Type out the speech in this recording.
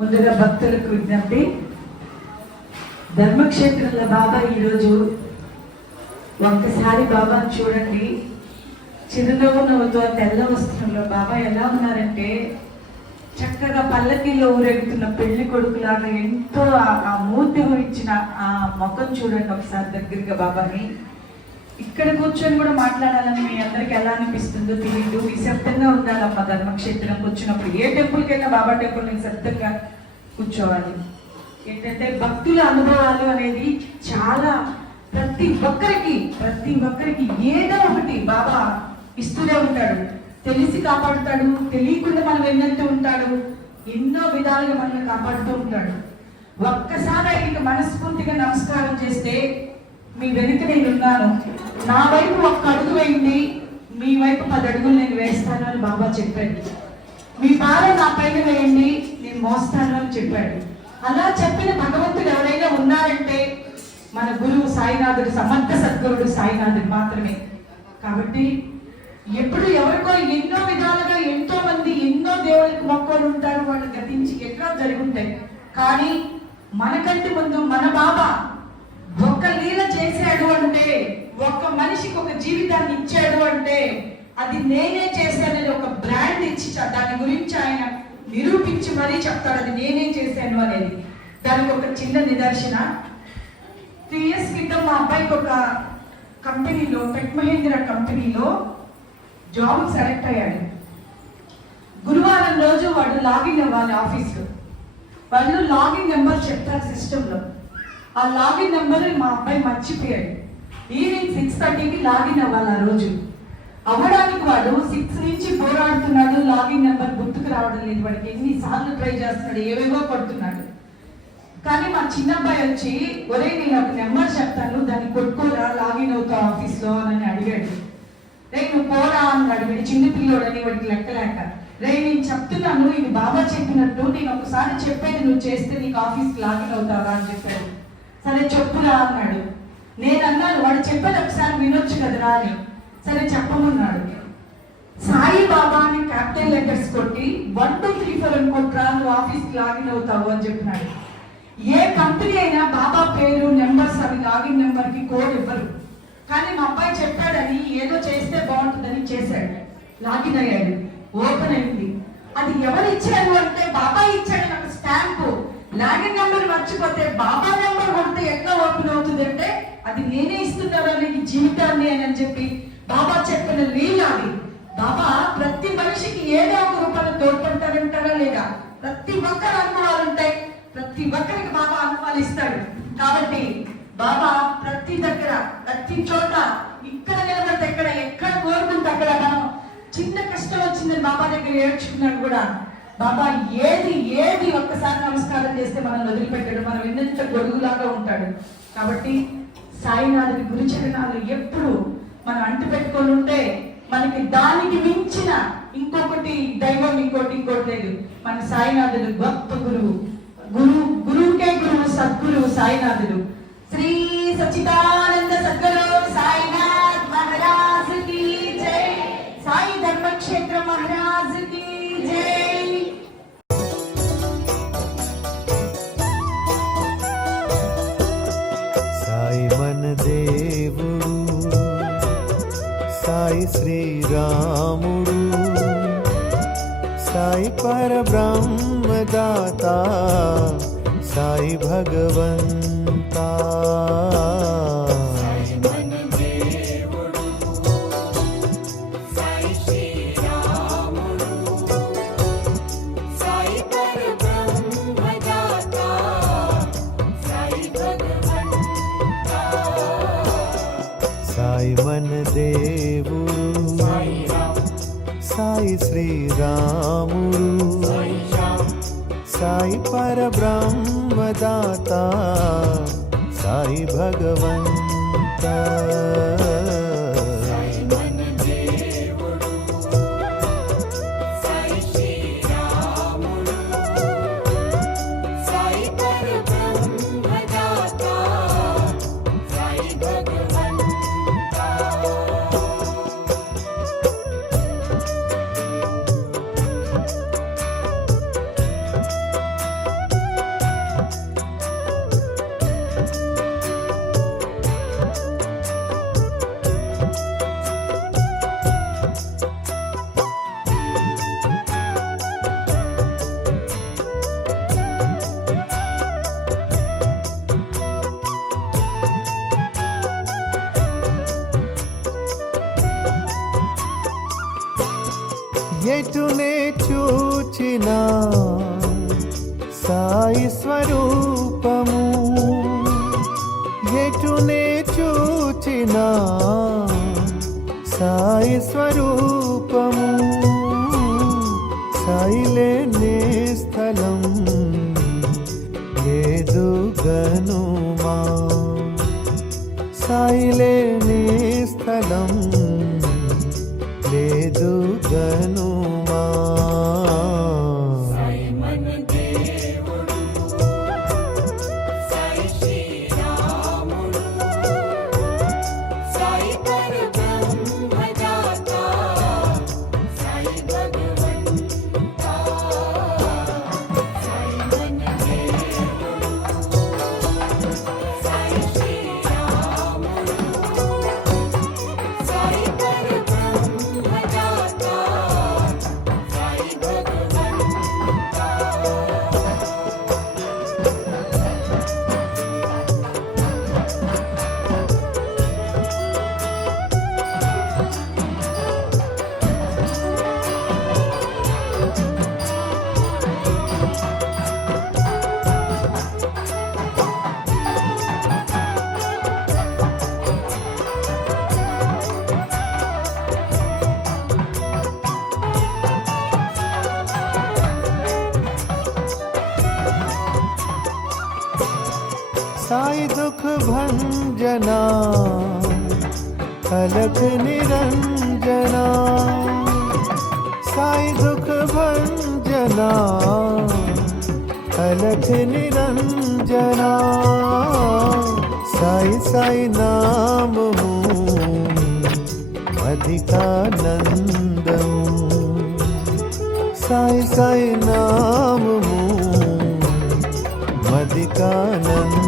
ముందుగా భక్తులకు విజ్ఞప్తి, ధర్మక్షేత్రంలో బాబా ఈరోజు ఒక్కసారి బాబాను చూడండి. చిరునవ్వు నవ్వుతో తెల్ల వస్త్రంలో బాబా ఎలా ఉన్నారంటే చక్కగా పల్లకీలో ఊరెగుతున్న పెళ్లి కొడుకులాగా ఎంతో ఆ మూర్తి ఇచ్చిన ఆ ముఖం చూడండి ఒకసారి దగ్గరగా బాబాని. ఇక్కడ కూర్చొని కూడా మాట్లాడాలని మీ అందరికి ఎలా అనిపిస్తుందో తెలియదు. నిశ్శబ్దంగా ఉండాలమ్మా ధర్మక్షేత్రం కూర్చున్నప్పుడు. ఏ టెంపుల్కి వెళ్ళినా బాబా టెంపుల్ నిశ్శబ్దంగా కూర్చోవాలి. ఏంటంటే భక్తుల అనుభవాలు అనేది చాలా ప్రతి ఒక్కరికి ఏదో ఒకటి బాబా ఇస్తూనే ఉంటాడు. తెలిసి కాపాడుతాడు, తెలియకుండా మనం ఎన్నెంటూ ఉంటాడు, ఎన్నో విధాలుగా మనల్ని కాపాడుతూ ఉంటాడు. ఒక్కసారి ఆయనకి మనస్ఫూర్తిగా నమస్కారం చేస్తే మీ వెనుక నేను ఉన్నాను, నా వైపు ఒక్క అడుగు వేయండి, మీ వైపు 10 అడుగులు నేను వేస్తాను అని బాబా చెప్పాడు. మీ భారం నా పైన వేయండి, నేను మోస్తాను అని చెప్పాడు. అలా చెప్పిన భగవంతుడు ఎవరైనా ఉన్నారంటే మన గురువు సాయినాథుడు, సమర్థ సద్గురుడు సాయినాథుడు మాత్రమే. కాబట్టి ఎప్పుడు ఎవరికో ఎన్నో విధాలుగా ఎంతో మంది ఎన్నో దేవుళ్ళకి మొక్కలు ఉంటారు, వాళ్ళు గతించి ఎట్లా జరుగుంటాయి. కానీ మనకంటే ముందు మన బాబా ఒక్క లీల చేశాడు అంటే, ఒక్క మనిషికి ఒక జీవితాన్ని ఇచ్చాడు అంటే అది నేనే చేశానని ఒక బ్రాండ్ ఇచ్చి దాని గురించి ఆయన నిరూపించి మరీ చెప్తాడు అది నేనే చేశాను అనేది. దానికి ఒక చిన్న నిదర్శన, 3 years క్రితం మా అబ్బాయికి ఒక కంపెనీలో, టెక్ మహేంద్ర కంపెనీలో జాబ్ సెలెక్ట్ అయ్యాడు. గురువారం రోజు వాడు లాగిన్ అవ్వాలి ఆఫీస్లో. వాళ్ళు లాగిన్ నెంబర్ చెప్తారు సిస్టంలో. ఆ లాగిన్ నెంబర్ మా అబ్బాయి మర్చిపోయాడు. ఈవినింగ్ 6:30కి లాగిన్ అవ్వాలి. ఆ రోజు అవ్వడానికి వాడు 6 నుంచి పోరాడుతున్నాడు. లాగిన్ నెంబర్ గుర్తుకు రావడం లేదు. వాడికి ఎన్నిసార్లు ట్రై చేస్తున్నాడు, ఏవేవో కొడుతున్నాడు. కానీ మా చిన్న అబ్బాయి వచ్చి, ఒరే నేను ఒక నెంబర్ చెప్తాను, దాన్ని కొట్టుకోరా, లాగిన్ అవుతావు ఆఫీస్లో అని అడిగాడు. రే నువ్వు పోరా అన్నాడు. వీడి చిన్న పిల్లోడని వాడికి లెక్కలేక. రే నేను చెప్తున్నాను, ఇది బాబా చెప్పినట్టు, నేను ఒకసారి చెప్పేది నువ్వు చేస్తే నీకు ఆఫీస్కి లాగిన్ అవుతావా అని చెప్పాడు. సరే చెప్పురా అన్నాడు. నేను అన్నాను, వాడు చెప్పేది ఒకసారి వినొచ్చు కదరా అని. సరే చెప్పమన్నాడు. సాయి బాబా అని క్యాపిటల్ లెటర్స్ కొట్టి 1 2 3 4 అని కొట్రా, నువ్వు ఆఫీస్కి లాగిన్ అవుతావు అని చెప్పినాడు. ఏ కంపెనీ అయినా బాబా పేరు నెంబర్స్ అవి లాగిన్ నెంబర్కి కోడ్ ఇవ్వరు. కానీ మా అబ్బాయి చెప్పాడని ఏదో చేస్తే బాగుంటుందని చేశాడు. లాగిన్ అయ్యాడు, ఓపెన్ అయింది. అది ఎవరు ఇచ్చారు అంటే బాబా ఇచ్చాడు నాకు స్టాంపు. లాగిన్ నెంబర్ మర్చిపోతే బాబా నెంబర్ కొడితే ఎట్లా ఓపెన్ అవుతుంది అంటే అది నేనే ఇస్తున్నాను నీకు జీవితాన్ని అని చెప్పి బాబా చెప్పిన లీల అది. బాబా ప్రతి మనిషికి ఏదో ఒక రూపాయలు తోడ్పడతారంటారా లేదా? ప్రతి ఒక్కరు అనుభవాలు ఉంటాయి, ప్రతి ఒక్కరికి బాబా అనుభవాలు ఇస్తాడు. కాబట్టి బాబా ప్రతి దగ్గర ప్రతి చోట ఇక్కడ నిలబడితే ఎక్కడ కోరుకుంటే అక్కడ మనం చిన్న కష్టం వచ్చిందని బాబా దగ్గర ఏడ్చుకున్నాడు కూడా. బాబా ఏది ఒక్కసారి నమస్కారం చేస్తే మనం వదిలిపెట్టాడు, మనం ఎన్నంత గొడుగులాగా ఉంటాడు. కాబట్టి సాయినాథుడి గురుచరణాలు ఎప్పుడు మనం అంటు పెట్టుకొని ఉంటే మనకి దానికి మించిన ఇంకొకటి దైవం ఇంకోటి లేదు. మన సాయినాథుడు గొప్ప గురువుకే గురువు సద్గురువు సాయినాథుడు. శ్రీ సచ్చిదానంద సద్గురు సాయినాథ్ మహారాజ్ की जय, సాయి ధర్మక్షేత్ర మహారాజ్ की जय. సాయి మన దేవుడు, సాయి శ్రీరాముడు, సాయి పరబ్రహ్మదాత, సాయి భగవంతా. సాయి మన దేవుడు, సాయి శ్రీరాముడు, సాయి పరబ్రహ్మదాత, సాయి భగవంతా. ఎటునే చూచినా సాయి స్వరూపము, ఎటునే చూచినా సాయి స్వరూపము, సాయి లేని స్థలం లేదు గనుమా, సాయి లేని స్థలం లేదు గనుమా. సాయి మన దేవుడు, సాయి శ్రీరాముడు, సాయి పరబ్రహ్మదాత, సాయి భగవంతా. సాయి మన దేవుడు, సాయి శ్రీరాముడు, సాయి పరబ్రహ్మదాత, సాయి భగవంతా. साई दुख भंजना अलख निरंजन निरंजना साई दुख भंजना अलख निरंजना साई साई नाम अधिकानंदम साई साई नाम अधिकानंद